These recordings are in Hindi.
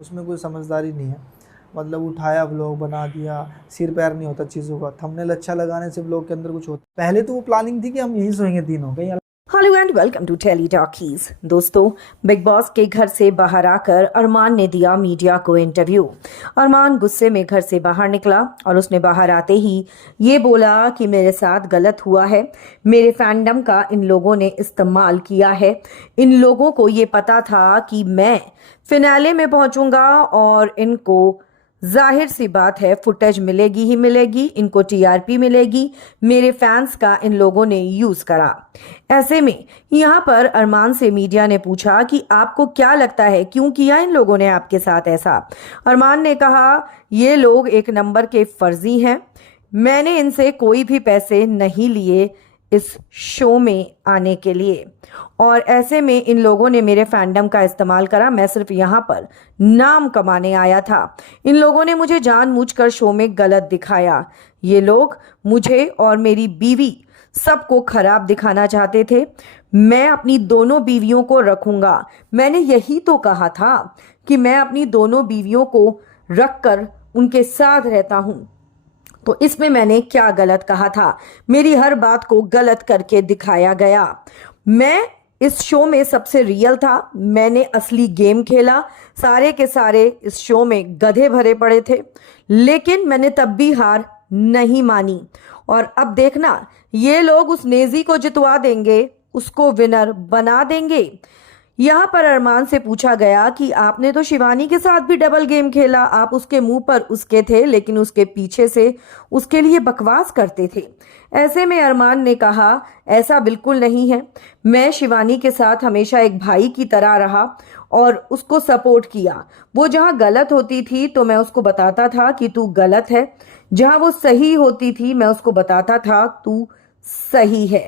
उसमें कोई समझदारी नहीं है। मतलब उठाया व्लॉग बना दिया, सिर पैर नहीं होता चीज़ों का। थंबनेल अच्छा लगाने से व्लॉग के अंदर कुछ होता। पहले तो वो प्लानिंग थी कि हम यहीं सोएंगे तीनों, कहीं hello and welcome to Telly Talkies. दोस्तों, बिग बॉस के घर से बाहर आकर अरमान ने दिया मीडिया को इंटरव्यू। अरमान गुस्से में घर से बाहर निकला और उसने बाहर आते ही ये बोला कि मेरे साथ गलत हुआ है, मेरे फैंडम का इन लोगों ने इस्तेमाल किया है। इन लोगों को ये पता था कि मैं फिनाले में पहुंचूंगा और इनको जाहिर सी बात है फुटेज मिलेगी ही मिलेगी, इनको टीआरपी मिलेगी। मेरे फैंस का इन लोगों ने यूज करा। ऐसे में यहाँ पर अरमान से मीडिया ने पूछा कि आपको क्या लगता है क्यों किया इन लोगों ने आपके साथ ऐसा। अरमान ने कहा ये लोग एक नंबर के फर्जी हैं, मैंने इनसे कोई भी पैसे नहीं लिए इस शो में आने के लिए, और ऐसे में इन लोगों ने मेरे फैंडम का इस्तेमाल करा। मैं सिर्फ यहाँ पर नाम कमाने आया था। इन लोगों ने मुझे जानबूझकर शो में गलत दिखाया। ये लोग मुझे और मेरी बीवी सबको खराब दिखाना चाहते थे। मैं अपनी दोनों बीवियों को रखूंगा। मैंने यही तो कहा था कि मैं अपनी दोनों बीवियों को रखकर उनके साथ रहता हूं। तो इसमें मैंने क्या गलत कहा था? मेरी हर बात को गलत करके दिखाया गया। मैं इस शो में सबसे रियल था, मैंने असली गेम खेला। सारे के सारे इस शो में गधे भरे पड़े थे, लेकिन मैंने तब भी हार नहीं मानी। और अब देखना, ये लोग उस नेजी को जितवा देंगे, उसको विनर बना देंगे। यहाँ पर अरमान से पूछा गया कि आपने तो शिवानी के साथ भी डबल गेम खेला, आप उसके मुंह पर उसके थे लेकिन उसके पीछे से उसके लिए बकवास करते थे। ऐसे में अरमान ने कहा ऐसा बिल्कुल नहीं है, मैं शिवानी के साथ हमेशा एक भाई की तरह रहा और उसको सपोर्ट किया। वो जहाँ गलत होती थी तो मैं उसको बताता था कि तू गलत है, जहाँ वो सही होती थी मैं उसको बताता था तू सही है।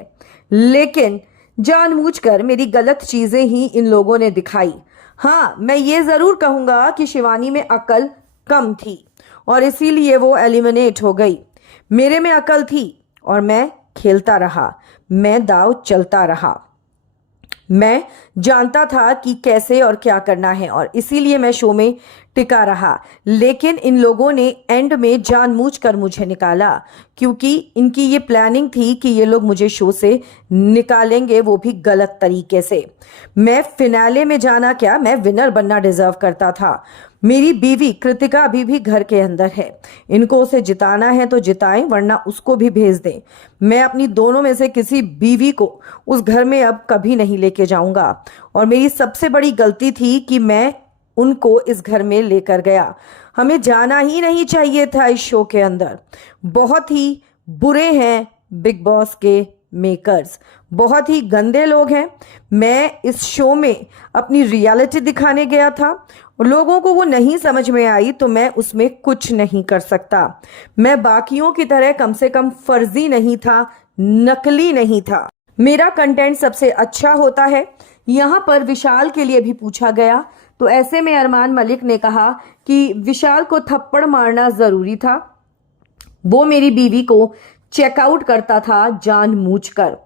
लेकिन जानबूझकर मेरी गलत चीजें ही इन लोगों ने दिखाई। हाँ, मैं ये जरूर कहूंगा कि शिवानी में अकल कम थी और इसीलिए वो एलिमिनेट हो गई। मेरे में अकल थी और मैं खेलता रहा, मैं दाव चलता रहा। मैं जानता था कि कैसे और क्या करना है और इसीलिए मैं शो में टिका रहा। लेकिन इन लोगों ने एंड में जानबूझकर मुझे निकाला, क्योंकि इनकी ये प्लानिंग थी कि ये लोग मुझे शो से निकालेंगे, वो भी गलत तरीके से। मैं फिनाले में जाना क्या, मैं विनर बनना डिजर्व करता था। मेरी बीवी कृतिका अभी भी घर के अंदर है, इनको उसे जिताना है तो जिताएं, वरना उसको भी भेज दें। मैं अपनी दोनों में से किसी बीवी को उस घर में अब कभी नहीं लेके जाऊंगा। और मेरी सबसे बड़ी गलती थी कि मैं उनको इस घर में लेकर गया। हमें जाना ही नहीं चाहिए था इस शो के अंदर। बहुत ही बुरे हैं बिग बॉस के मेकर्स, बहुत ही गंदे लोग हैं। मैं इस शो में अपनी रियलिटी दिखाने गया था, लोगों को वो नहीं समझ में आई तो मैं उसमें कुछ नहीं कर सकता। मैं बाकियों की तरह कम से कम फर्जी नहीं था, नकली नहीं था। मेरा कंटेंट सबसे अच्छा होता है। यहाँ पर विशाल के लिए भी पूछा गया तो ऐसे में अरमान मलिक ने कहा कि विशाल को थप्पड़ मारना जरूरी था। वो मेरी बीवी को चेकआउट करता था जानबूझकर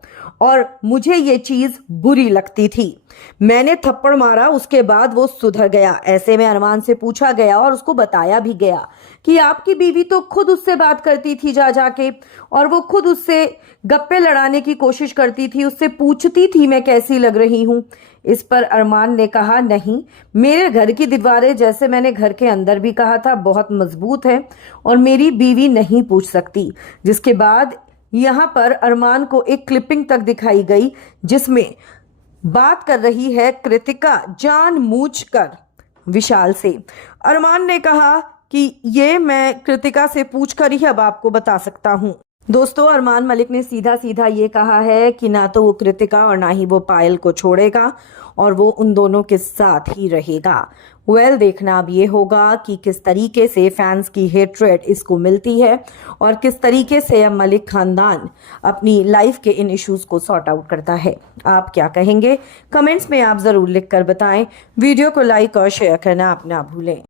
और मुझे ये चीज बुरी लगती थी। मैंने थप्पड़ मारा, उसके बाद वो सुधर गया। ऐसे में अरमान से पूछा गया और उसको बताया भी गया कि आपकी बीवी तो खुद उससे बात करती थी जा जाके, और वो खुद उससे गप्पे लड़ाने की कोशिश करती थी, उससे पूछती थी मैं कैसी लग रही हूं। इस पर अरमान ने कहा नहीं, मेरे घर की दीवारें, जैसे मैंने घर के अंदर भी कहा था, बहुत मजबूत है और मेरी बीवी नहीं पूछ सकती। जिसके बाद यहाँ पर अरमान को एक क्लिपिंग तक दिखाई गई जिसमें बात कर रही है कृतिका जानबूझकर विशाल से। अरमान ने कहा कि ये मैं कृतिका से पूछकर ही अब आपको बता सकता हूं। दोस्तों, अरमान मलिक ने सीधा सीधा ये कहा है कि ना तो वो कृतिका और ना ही वो पायल को छोड़ेगा और वो उन दोनों के साथ ही रहेगा। देखना अब ये होगा कि किस तरीके से फैंस की हेट्रेड इसको मिलती है और किस तरीके से अब मलिक खानदान अपनी लाइफ के इन इश्यूज को सॉर्ट आउट करता है। आप क्या कहेंगे? कमेंट्स में आप जरूर लिखकर बताएं। वीडियो को लाइक और शेयर करना आप ना भूलें।